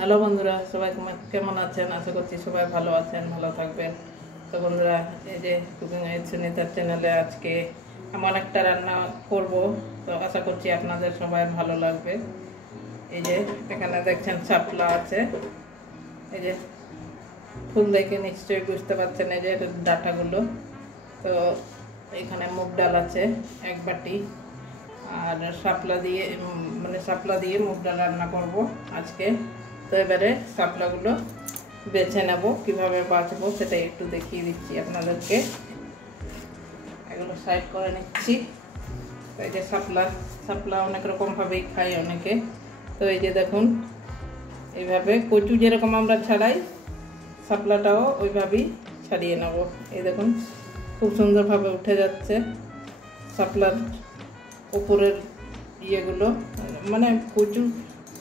Hello বন্ধুরা, সবাই কেমন আছেন? আশা করছি সবাই ভালো আছেন, ভালো থাকবেন। তো বন্ধুরা, এই যে কুকিং উইথ সুনিতার চ্যানেলে আজকে এমন একটা রান্না করব, তো আশা করছি আপনাদের সবাই ভালো লাগবে। এই যে এখানে দেখছেন শাপলা আছে, এই যে ফুল দেখে নিশ্চয়ই বুঝতে পারছেন এই যে ডাঁটাগুলো। তো এখানে মুগ ডাল আছে 1 বাটি, আর শাপলা দিয়ে মুগ ডাল রান্না করব আজকে। তো এবারে শাপলাগুলো বেছে নেব, কীভাবে বাছবো সেটাই একটু দেখিয়ে দিচ্ছি আপনাদেরকে। এগুলো সাইড করে নিচ্ছি। তো এই যে শাপলা অনেক রকমভাবেই খাই অনেকে। তো এই যে দেখুন, এইভাবে কচু যেরকম আমরা ছাড়াই, শাপলাটাও ওইভাবেই ছাড়িয়ে নেব। এই দেখুন, খুব সুন্দরভাবে উঠে যাচ্ছে শাপলার উপরের ইয়েগুলো, মানে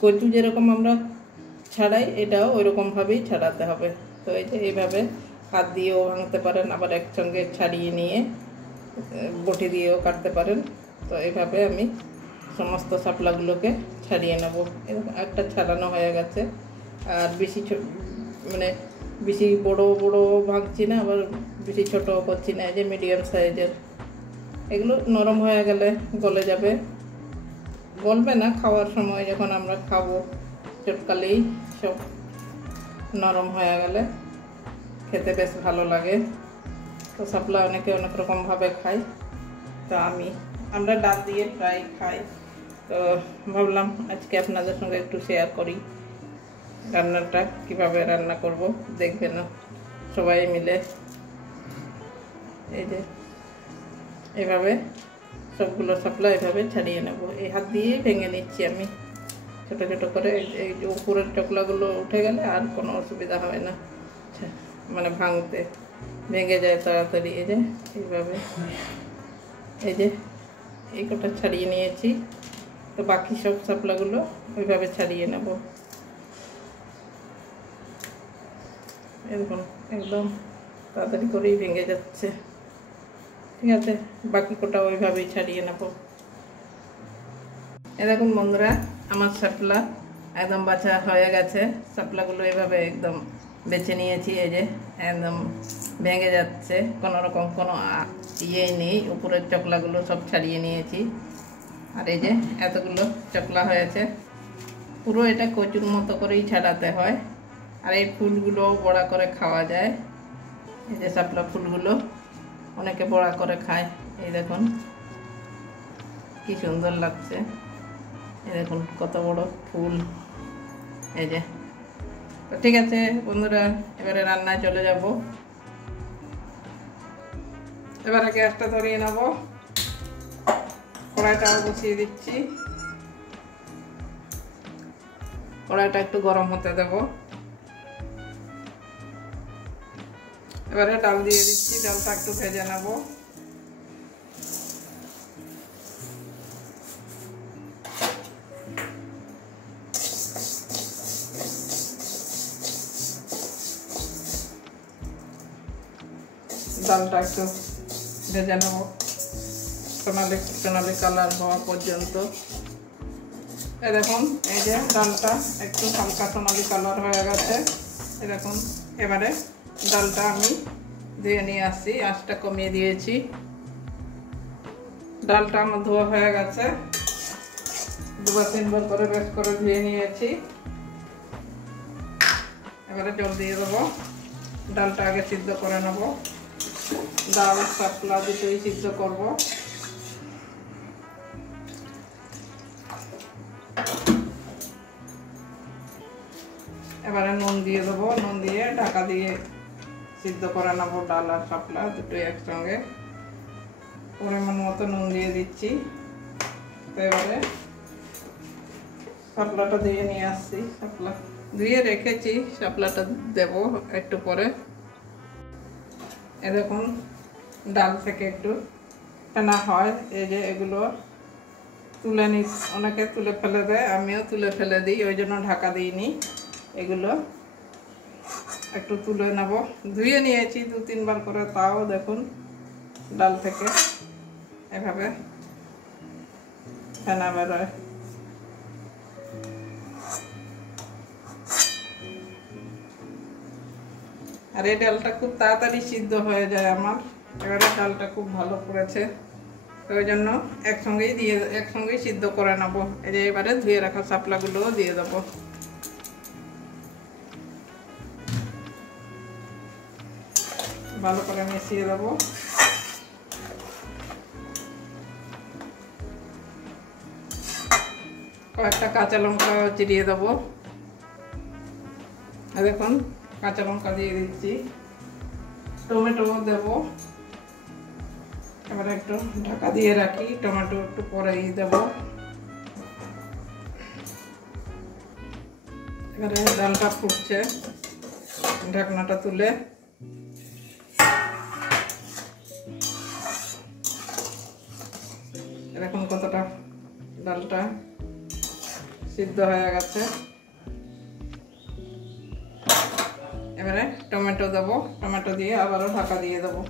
কচু যেরকম আমরা ছাড়াই, এটাও ওইরকমভাবেই ছাড়াতে হবে। তো এই যে এইভাবে হাত দিয়েও ভাঙতে পারেন, আবার একসঙ্গে ছাড়িয়ে নিয়ে বটি দিয়েও কাটতে পারেন। তো এইভাবে আমি সমস্ত শাপলাগুলোকে ছাড়িয়ে নেব। একটা ছাড়ানো হয়ে গেছে, আর বেশি বড় ভাঙছি না, আবার বেশি ছোটও করছি না। এই যে মিডিয়াম সাইজের, এগুলো নরম হয়ে গেলে গলে যাবে, গলবে না, খাওয়ার সময় যখন আমরা খাবো চটকালেই সব নরম হয়ে গেলে খেতে বেশ ভালো লাগে। তো শাপলা অনেকে অনেক রকমভাবে খায়, তো আমরা ডাল দিয়ে প্রায় খাই। তো ভাবলাম আজকে আপনাদের সঙ্গে একটু শেয়ার করি রান্নাটা, কিভাবে রান্না করব, দেখবেন সবাই মিলে। এই যে এইভাবে সবগুলো শাপলা এভাবে ছাড়িয়ে নেব। এই হাত দিয়ে ভেঙে নিচ্ছি আমি ছোটো ছোটো করে। এই যে উপরের চকলাগুলো উঠে গেলে আর কোনো অসুবিধা হয় না, মানে ভাঙতে ভেঙে যায় তাড়াতাড়ি। এই যে এইভাবে, এই যে এই কটা ছাড়িয়ে নিয়েছি। তো বাকি সব শাপলাগুলো ওইভাবে ছাড়িয়ে নেব। এরকম একদম তাড়াতাড়ি করেই ভেঙে যাচ্ছে। ঠিক আছে, বাকি কটা ওইভাবেই ছাড়িয়ে নেব। এরকম বন্ধুরা, আমার শাপলা একদম বাছা হয়ে গেছে। শাপলাগুলো এভাবে একদম বেছে নিয়েছি। এই যে একদম ভেঙে যাচ্ছে, কোনো রকম কোনো ইয়ে নেই। উপরের চকলাগুলো সব ছাড়িয়ে নিয়েছি। আর এই যে এতগুলো চকলা হয়েছে। পুরো এটা কচুর মতো করেই ছাড়াতে হয়। আর এই ফুলগুলো বড়া করে খাওয়া যায়। এই যে শাপলা ফুলগুলো অনেকে বড়া করে খায়। এই দেখুন কি সুন্দর লাগছে। এই দেখুন কত বড় ফুল। এই যে, তো ঠিক আছে বন্ধুরা, এবারে রান্নায় চলে যাব। এবারে গ্যাসটা ধরিয়ে নেব, কড়াইটাও বসিয়ে দিচ্ছি। কড়াইটা একটু গরম হতে দেব। এবারে ডাল দিয়ে দিচ্ছি, ডালটা একটু ভেজে নেব। ডালটা একটু ভেজে নেব সোনালি কালার হওয়া পর্যন্ত। এই দেখুন, এই যে ডালটা একটু হালকা সোনালি কালার হয়ে গেছে। এই দেখুন, এবারে ডালটা আমি ধুয়ে নিয়ে আসছি, আঁচটা কমিয়ে দিয়েছি। ডালটা আমার ধোয়া হয়ে গেছে, 2-3 বার করে বেশ করে ধুয়ে নিয়েছি। এবারে জল দিয়ে দেবো। ডালটা আগে সিদ্ধ করে নেব। ডাল শাপলা দুটোই সিদ্ধ করব। এবারে নুন দিয়ে দেবো। নুন দিয়ে ঢাকা দিয়ে সিদ্ধ করে নেব ডাল আর শাপলা দুটোই একসঙ্গে। পরিমাণ মতো নুন দিয়ে দিচ্ছি। তো এবারে শাপলাটা দিয়ে নিয়ে আসছি। শাপলা ধুয়ে রেখেছি, শাপলাটা দেব একটু পরে। এ দেখুন, ডাল থেকে একটু ফেনা হয়। এই যে এগুলো তুলে অনেকে তুলে ফেলে দেয়, আমিও তুলে ফেলে দিই, ওই জন্য ঢাকা দিইনি। এগুলো একটু তুলে নেব। ধুয়ে নিয়েছি 2-3 বার করে, তাও দেখুন ডাল থেকে এভাবে ফেনা বেরোয়। আর এই ডালটা খুব তাড়াতাড়ি সিদ্ধ হয়ে যায় আমার। এবারে ডালটা খুব ভালো করেছে, ওই জন্য একসঙ্গেই সিদ্ধ করে নেবো। এই যে এবারে ধুয়ে রাখা শাপলাগুলোও দিয়ে দেবো। ভালো করে মিশিয়ে দেবো। কয়েকটা কাঁচা লঙ্কা চিরিয়ে দেবো। দেখুন কাঁচা লঙ্কা দিয়ে দিচ্ছি, টমেটো দেবো। এবারে একটু ঢাকা দিয়ে রাখি, টমেটো একটু পরেই দেবো। এবারে ডালটা ফুটছে, ঢাকনাটা তুলে দেখুন কতটা ডালটা সিদ্ধ হয়ে গেছে। এবারে টমেটো দেবো, টমেটো দিয়ে আবারও ঢাকা দিয়ে দেবো।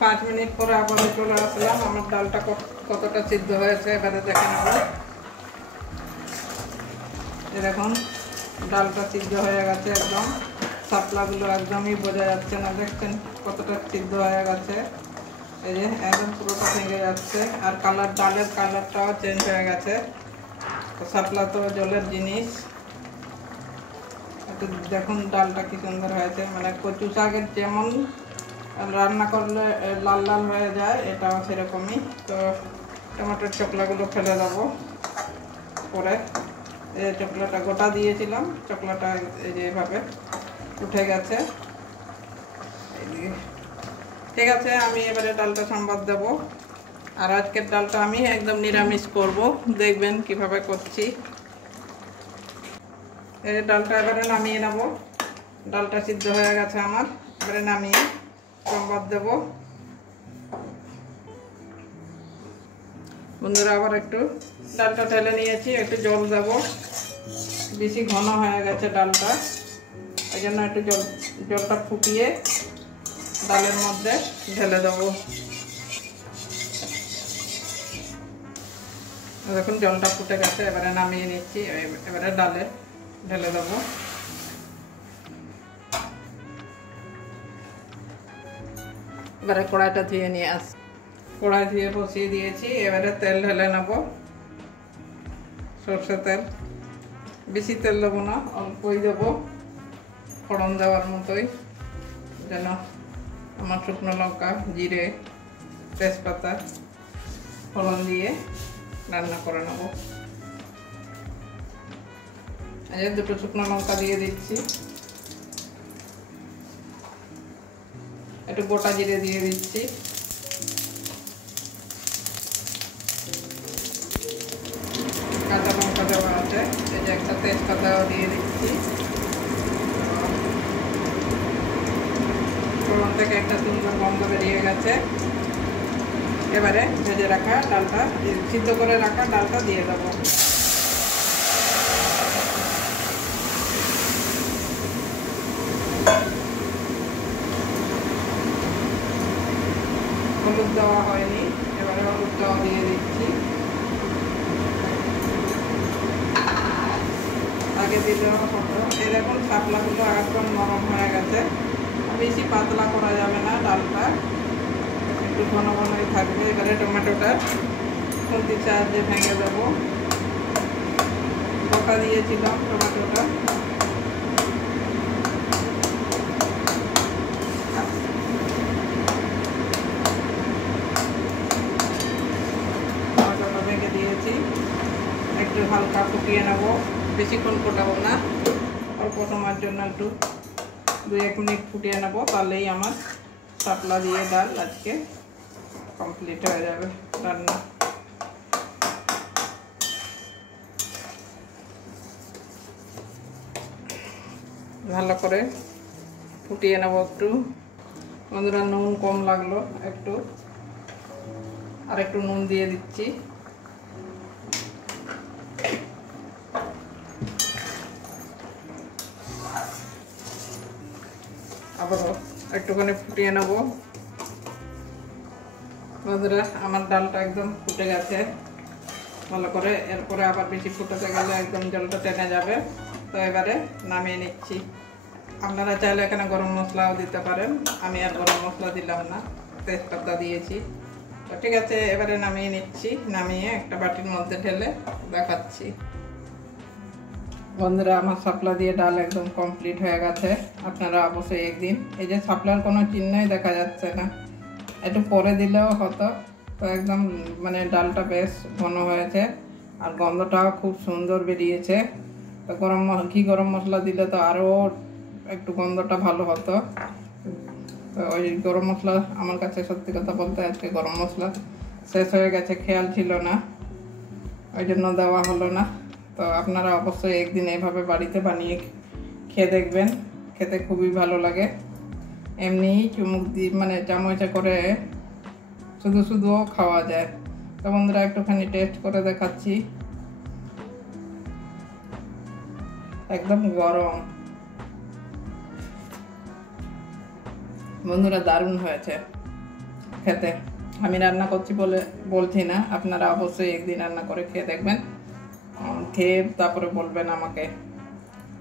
5 মিনিট পরে আবার চলে আসলাম। আমার ডালটা কতটা সিদ্ধ হয়েছে এবারে দেখে নেব। দেখুন ডালটা সিদ্ধ হয়ে গেছে, একদম শাপলাগুলো একদমই বোঝা যাচ্ছে না। দেখছেন কতটা সিদ্ধ হয়ে গেছে, এই যে একদম পুরোটা ভেঙে যাচ্ছে। আর ডালের কালারটাও চেঞ্জ হয়ে গেছে। তো শাপলা তো জলের জিনিস। দেখুন ডালটা কি সুন্দর হয়েছে, মানে কচু শাকের যেমন রান্না করলে লাল লাল হয়ে যায়, এটাও সেরকমই। তো টমেটোর চকলাগুলো ফেলে দেবো পরে। এই চকলাটা গোটা দিয়েছিলাম, চকলাটা এই যে এভাবে উঠে গেছে। ঠিক আছে, আমি এবারে ডালটা সম্বাদ দেবো। আর আজকের ডালটা আমি একদম নিরামিষ করব, দেখবেন কিভাবে করছি। এই ডালটা এবারে নামিয়ে নেব। ডালটা সিদ্ধ হয়ে গেছে আমার, এবারে নামিয়ে সম্বাদ দেব। বন্ধুরা আবার একটু ডালটা ঢেলে নিয়েছি, একটু জল দেব। বেশি ঘন হয়ে গেছে ডালটা, এই জন্য একটু জলটা ফুটিয়ে ডালের মধ্যে ঢেলে দেবো। দেখুন জলটা ফুটে গেছে, এবারে নামিয়ে নিচ্ছি। এবারে ডালে ঢেলে দেবো। এবারে কড়াইটা ধুয়ে নিয়ে কড়াই ধুয়ে বসিয়ে দিয়েছি। এবারে তেল ঢেলে নেব, সরষের তেল। বেশি তেল দেবো না, অল্পই দেবো, ফোড়ন দেওয়ার মতোই, যেন আমার শুকনো লঙ্কা, জিরে, তেজপাতা ফোড়ন দিয়ে রান্না করে নেব। এই দুটো শুকনো লঙ্কা দিয়ে দিচ্ছি, একটু গোটা জিরে দিয়ে দিচ্ছি, কাঁচা লঙ্কা দেওয়া আছে, এই যে একটা তেজপাতাও দিয়ে দিচ্ছি। ফোড়ন থেকে একটা সুন্দর গন্ধ বেরিয়ে গেছে। এবারে ভেজে রাখা ডালটা, সিদ্ধ করে রাখা ডালটা দিয়ে দেবো। হলুদ দেওয়া হয়নি, এবারে হলুদটাও দিয়ে দিচ্ছি। আগে দিলেও হতো। এরকম শাপলাগুলো একদম নরম হয়ে গেছে, বেশি পাতলা করা যাবে না, ডালটা একটু ঘন ঘনই থাকবে। এবারে টমেটোটা খুন্তির সাহায্যে ভেঙে দেবো। গোটা দিয়েছিলাম টমেটোটা। ভেঙে দিয়েছি, একটু হালকা ফুটিয়ে নেবো, বেশিক্ষণ ফোটাবো না, অল্প সময়ের জন্য একটু 2-1 মিনিট ফুটিয়ে নেবো। তাহলেই আমার শাপলা দিয়ে ডাল আজকে কমপ্লিট হয়ে যাবে রান্না। ভালো করে ফুটিয়ে নেবো একটু। বন্ধুরা নুন কম লাগলো, একটু আর একটু নুন দিয়ে দিচ্ছি। আবারও একটুখানি ফুটিয়ে নেব। বন্ধুরা আমার ডালটা একদম ফুটে গেছে ভালো করে, এরপরে আবার বেশি ফুটাতে গেলে একদম জলটা টেনে যাবে। তো এবারে নামিয়ে নিচ্ছি। আপনারা চাইলে এখানে গরম মশলাও দিতে পারেন, আমি আর গরম মশলা দিলাম না, তেজপাতা দিয়েছি। তো ঠিক আছে, এবারে নামিয়ে নিচ্ছি, নামিয়ে একটা বাটির মধ্যে ঢেলে দেখাচ্ছি। বন্ধুরা আমার শাপলা দিয়ে ডাল একদম কমপ্লিট হয়ে গেছে। আপনারা অবশ্যই একদিন, এই যে শাপলার কোনো চিহ্নই দেখা যাচ্ছে না, একটু পরে দিলেও হতো। তো একদম মানে ডালটা বেশ ঘন হয়েছে আর গন্ধটাও খুব সুন্দর বেরিয়েছে। তো গরম মশলা দিলে তো আরও একটু গন্ধটা ভালো হতো। তো ওই গরম মশলা আমার কাছে সত্যি কথা বলতে আজকে গরম মশলা শেষ হয়ে গেছে, খেয়াল ছিল না, ওই জন্য দেওয়া হলো না। তো আপনারা অবশ্যই একদিন এইভাবে বাড়িতে বানিয়ে খেয়ে দেখবেন, খেতে খুবই ভালো লাগে। এমনি চুমুক দিয়ে মানে চামচে করে শুধুও খাওয়া যায়। তো বন্ধুরা একটুখানি টেস্ট করে দেখাচ্ছি, একদম গরম। বন্ধুরা দারুণ হয়েছে খেতে। আমি রান্না করছি বলে বলছি না, আপনারা অবশ্যই একদিন রান্না করে খেয়ে দেখবেন, খেয়ে তারপরে বলবেন আমাকে।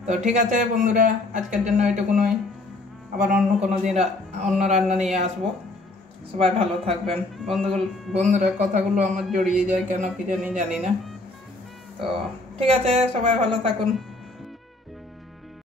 তো ঠিক আছে বন্ধুরা, আজকের জন্য এটুকুনই। আবার অন্য কোনো দিন অন্য রান্না নিয়ে আসবো। সবাই ভালো থাকবেন। বন্ধুরা কথাগুলো আমার জড়িয়ে যায় কেন কি জানি না। তো ঠিক আছে, সবাই ভালো থাকুন।